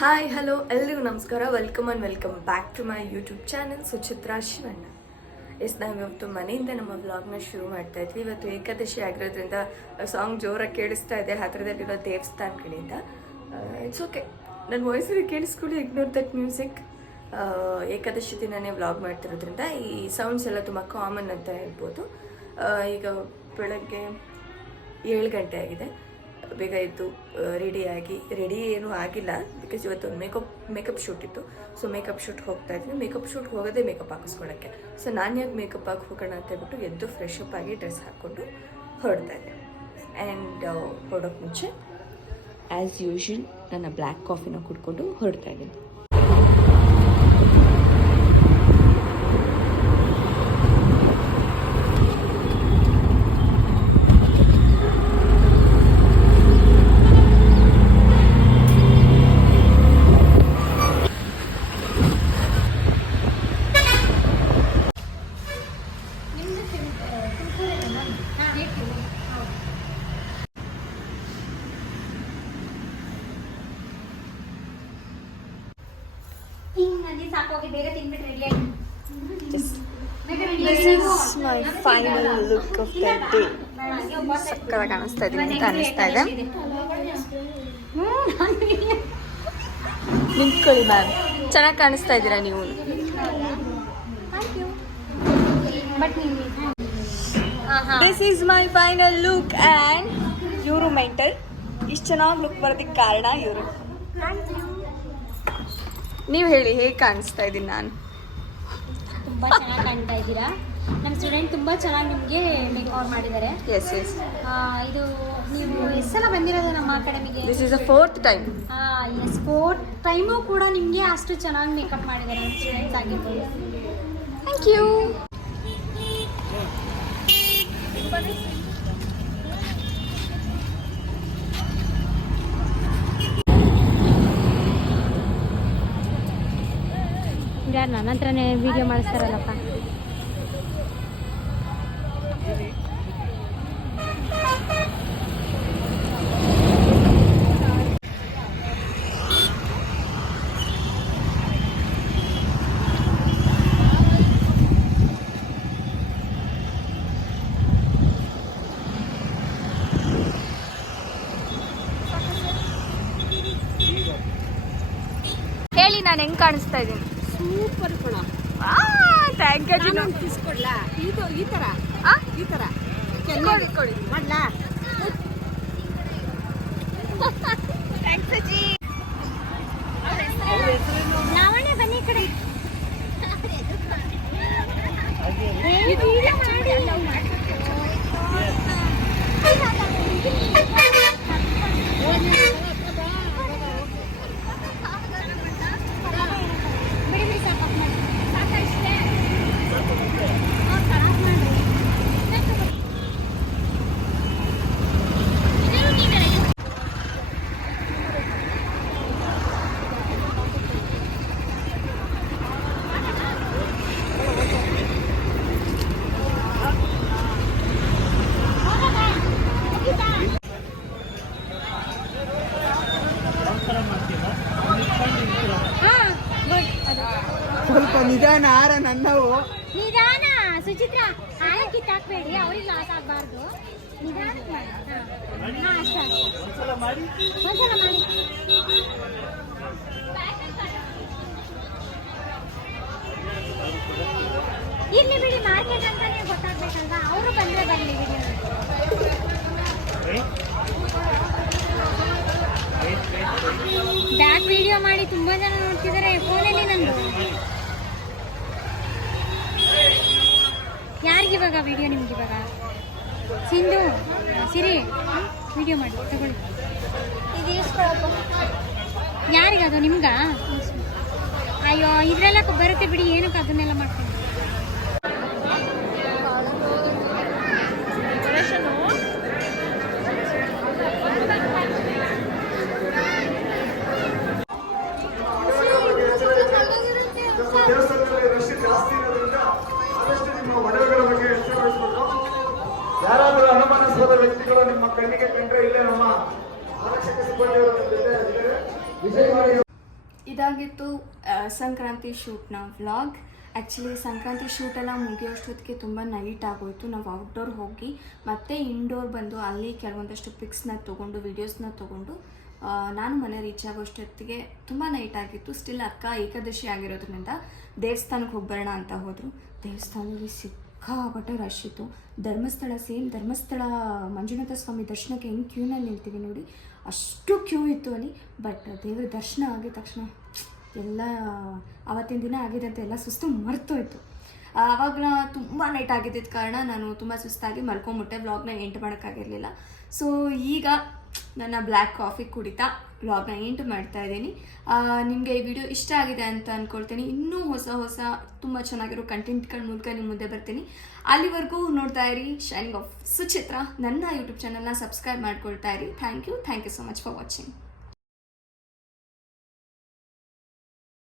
Hi hello ಎಲ್ರಿಗೂ ನಮಸ್ಕಾರ. Welcome back to my YouTube channel Suchitra Shivanna. ನಾವು ಇವತ್ತು ಮನೆಯಿಂದ ನಮ್ಮ ವ್ಲಾಗ್ನ ಶುರು ಮಾಡ್ತಾ ಇದ್ವಿ. ಇವತ್ತು ಏಕಾದಶಿ ಆಗಿರೋದ್ರಿಂದ ಸಾಂಗ್ ಜೋರಾಗಿ ಕೇಳಿಸ್ತಾ ಇದೆ ಹತ್ತಿರದಲ್ಲಿರೋ ದೇವಸ್ಥಾನ ಕಡೆಯಿಂದ. ಇಟ್ಸ್ ಓಕೆ, ನನ್ನ ವಾಯ್ಸಲ್ಲಿ ಕೇಳಿಸ್ಕೊಳ್ಳಿ, ಇಗ್ನೋರ್ ದಟ್ ಮ್ಯೂಸಿಕ್. ಏಕಾದಶಿ ದಿನನೇ ವ್ಲಾಗ್ ಮಾಡ್ತಿರೋದ್ರಿಂದ ಈ ಸೌಂಡ್ಸ್ ಎಲ್ಲ ತುಂಬ ಕಾಮನ್ ಅಂತ ಹೇಳ್ಬೋದು. ಈಗ ಬೆಳಗ್ಗೆ 7 ಗಂಟೆ ಆಗಿದೆ. ಬೇಗ ಇದ್ದು ರೆಡಿ ಏನೂ ಆಗಿಲ್ಲ, ಬಿಕಾಸ್ ಇವತ್ತೊಂದು ಮೇಕಪ್ ಶೂಟ್ ಇತ್ತು. ಸೊ ಮೇಕಪ್ ಶೂಟ್ ಹೋಗ್ತಾ ಇದ್ದೀನಿ. ಮೇಕಪ್ ಶೂಟ್ ಹೋಗೋದೇ ಮೇಕಪ್ ಹಾಕಿಸ್ಕೊಳ್ಳೋಕ್ಕೆ. ಸೊ ನಾನು ಯಾಕೆ ಮೇಕಪ್ ಹಾಕಿ ಹೋಗೋಣ ಅಂತ ಹೇಳ್ಬಿಟ್ಟು ಎದ್ದು ಫ್ರೆಶ್ ಅಪ್ ಆಗಿ ಡ್ರೆಸ್ ಹಾಕ್ಕೊಂಡು ಹೊರಡ್ತಾ ಇದ್ದೆ. ಆ್ಯಂಡ್ ಹೊರಡೋಕ್ಕೆ ಮುಂಚೆ ಆ್ಯಸ್ ಯೂಶ್ವಲ್ ನನ್ನ ಬ್ಲ್ಯಾಕ್ ಕಾಫಿನ ಕುಡ್ಕೊಂಡು ಹೊರಡ್ತಾ ಇದ್ದೀನಿ. This is my final look of the day. ಸಕ್ಕತ್ತಾಗಿ ಕಾಣಿಸ್ತಾ ಇದ್ದೀನಿ ಅಂತ ಅನಿಸ್ತಾ ಇದೆ. ನಿಂತ್ಕೊಳ್ಳಿ ಮ್ಯಾಮ್, ಚೆನ್ನಾಗಿ ಕಾಣಿಸ್ತಾ ಇದ್ದೀರಾ ನೀವು. This is my final look and ಇವರು ಮೆಂಟಲ್. ಇಷ್ಟು ಚೆನ್ನಾಗಿ ಲುಕ್ ಬರೋದಕ್ಕೆ ಕಾರಣ ಇವರು. ನೀವು ಹೇಳಿ, ಹೇಗೆ ಕಾಣಿಸ್ತಾ ಇದ್ದೀನಿ ನಾನು? ತುಂಬ ಚೆನ್ನಾಗಿ ಕಾಣ್ತಾ ಇದ್ದೀರಾ. ನಮ್ಮ ಸ್ಟೂಡೆಂಟ್ ತುಂಬ ಚೆನ್ನಾಗಿ ನಿಮಗೆ ಮೇಕ್ ಓವರ್ ಮಾಡಿದ್ದಾರೆ. ಎಸ್ ಇದು ನೀವು ಎಷ್ಟು ಸಲ ಬಂದಿರೋದು ನಮ್ಮ ಅಕಾಡೆಮಿಗೆ? This is the 4th time. Yes, 4th time ಕೂಡ ನಿಮಗೆ ಅಷ್ಟು ಚೆನ್ನಾಗಿ ಮೇಕಪ್ ಮಾಡಿದ್ದಾರೆ ನಮ್ಮ ಸ್ಟೂಡೆಂಟ್ಸ್ ಆಗಿರ್ಬೋದು. Thank you. ಯಾರು ನನ್ನ ಹತ್ರನೇ ವಿಡಿಯೋ ಮಾಡಿಸ್ತಾರಲ್ಲಪ್ಪ. ಹೇಳಿ, ನಾನು ಹೆಂಗೆ ಕಾಣಿಸ್ತಾ ಇದ್ದೀನಿ? ಸೂಪರ್ ಕಣ. Thank you. ತಿಸ್ಕೊಡ್ಲಾ? ಈ ಥರ ಕೊಡಿ ಮಾಡ್ಲಾ? ಥ್ಯಾಂಕ್ಸ್ ಅಜ್ಜಿ. ನಾವೇ ಬನ್ನಿ ಈ ಕಡೆ. ಸ್ವಲ್ಪ ನಿಧಾನ ಆರ ನನ್ನವು. ನಿಧಾನ ಸುಚಿತ್ರ, ಆಳ ಕಿತ್ತಾಕ್ಬೇಡಿ, ಅವ್ರಿಗೆ ಲಾಸ್ ಆಗಬಾರ್ದು. ನಿಧಾನ ಅಷ್ಟೇ. ಒಂದ್ಸಲ ಮಾಡಿ. ಇರ್ಲಿ ಬಿಡಿ, ಮಾರ್ಕೆಟ್ ಅಂತಾನೆ ಗೊತ್ತಾಗ್ಬೇಕಲ್ವಾ, ಅವರು ಬಂದ್ರೆ ಬರಲಿ. ಬ್ಯಾಕ್ ವಿಡಿಯೋ ಮಾಡಿ ತುಂಬಾ ಜನ ನೋಡ್ತಿದ್ದಾರೆ ಫೋನಲ್ಲಿ ನಂದು. ಯಾರಿಗಿವಾಗ ವಿಡಿಯೋ? ನಿಮ್ಗಿವಾಗ ಸಿಂಧು, ಸಿರಿ ವಿಡಿಯೋ ಮಾಡಿ ತಗೊಳ್ಳಿ. ಯಾರಿಗದು? ನಿಮ್ಗ? ಅಯ್ಯೋ, ಇದ್ರೆಲ್ಲ ಬರುತ್ತೆ ಬಿಡಿ, ಏನಕ್ಕೆ ಅದನ್ನೆಲ್ಲ ಮಾಡ್ತೀನಿ. ಯಾರಾದರೂ ಅನುಮಾನಾಸ್ಪದ ವ್ಯಕ್ತಿಗಳು ನಿಮ್ಮ ಕಣ್ಣಿಗೆ ಕಂಡ್ರೆ ಇಲ್ಲೇ ನಮ್ಮ ಆರಕ್ಷಕ ಸಿಬ್ಬಂದಿಯವರ ಜೊತೆ ವಿಜಯವಾಣಿ ಇದಾಗಿತ್ತು ಸಂಕ್ರಾಂತಿ ಶೂಟ್ನ ವ್ಲಾಗ್. ಆ್ಯಕ್ಚುಲಿ ಸಂಕ್ರಾಂತಿ ಶೂಟೆಲ್ಲ ಮುಗಿಯೋಷ್ಟೊತ್ತಿಗೆ ತುಂಬ ನೈಟ್ ಆಗೋಯಿತು. ನಾವು ಔಟ್ಡೋರ್ ಹೋಗಿ ಮತ್ತೆ ಇಂಡೋರ್ ಬಂದು ಅಲ್ಲಿ ಕೆಲವೊಂದಷ್ಟು ಪಿಕ್ಸ್ನ ತೊಗೊಂಡು ವೀಡಿಯೋಸ್ನ ತೊಗೊಂಡು ನಾನು ಮನೆ ರೀಚ್ ಆಗೋಷ್ಟೊತ್ತಿಗೆ ತುಂಬ ನೈಟ್ ಆಗಿತ್ತು. ಸ್ಟಿಲ್ ಅಕ್ಕ ಏಕಾದಶಿ ಆಗಿರೋದ್ರಿಂದ ದೇವಸ್ಥಾನಕ್ಕೆ ಹೋಗ್ಬರೋಣ ಅಂತ ಹೋದರು. ದೇವಸ್ಥಾನದಲ್ಲಿ ಸಿಕ್ಕಾಪಟ್ಟೆ ರಶ್ ಇತ್ತು. ಧರ್ಮಸ್ಥಳ ಮಂಜುನಾಥ ಸ್ವಾಮಿ ದರ್ಶನಕ್ಕೆ ಹೆಂಗೆ ಕ್ಯೂನಲ್ಲಿ ನಿಲ್ತೀವಿ ನೋಡಿ, ಅಷ್ಟು ಕ್ಯೂ ಇತ್ತು ಅಲ್ಲಿ. ಬಟ್ ದೇವರ ದರ್ಶನ ಆಗಿದ ತಕ್ಷಣ ಎಲ್ಲ ಆವತ್ತಿನ ದಿನ ಆಗಿದೆ ಅಂತ ಎಲ್ಲ ಸುಸ್ತು ಮರ್ತೋಯ್ತು. ಆವಾಗ ತುಂಬ ನೈಟ್ ಆಗಿದ್ದ ಕಾರಣ ನಾನು ತುಂಬ ಸುಸ್ತಾಗಿ ಮಲ್ಕೊಂಬಿಟ್ಟೆ. ವ್ಲಾಗ್ನ ಎಂಟು ಮಾಡೋಕ್ಕಾಗಿರಲಿಲ್ಲ. ಸೊ ಈಗ ನನ್ನ ಬ್ಲ್ಯಾಕ್ ಕಾಫಿ ಕುಡಿತಾ ವ್ಲಾಗ್ನ ಎಂಟು ಮಾಡ್ತಾ ಇದ್ದೀನಿ. ನಿಮಗೆ ಈ ವಿಡಿಯೋ ಇಷ್ಟ ಆಗಿದೆ ಅಂತ ಅಂದ್ಕೊಳ್ತೀನಿ. ಇನ್ನೂ ಹೊಸ ತುಂಬ ಚೆನ್ನಾಗಿರೋ ಕಂಟೆಂಟ್ಗಳ ಮೂಲಕ ನಿಮ್ಮ ಮುಂದೆ ಬರ್ತೀನಿ. ಅಲ್ಲಿವರೆಗೂ ನೋಡ್ತಾ ಇರಿ ಶೈನಿಂಗ್ ಆಫ್ ಸುಚಿತ್ರಾ. ನನ್ನ ಯೂಟ್ಯೂಬ್ ಚಾನಲ್ನ ಸಬ್ಸ್ಕ್ರೈಬ್ ಮಾಡ್ಕೊಳ್ತಾ ಇರಿ. Thank you so much for watching.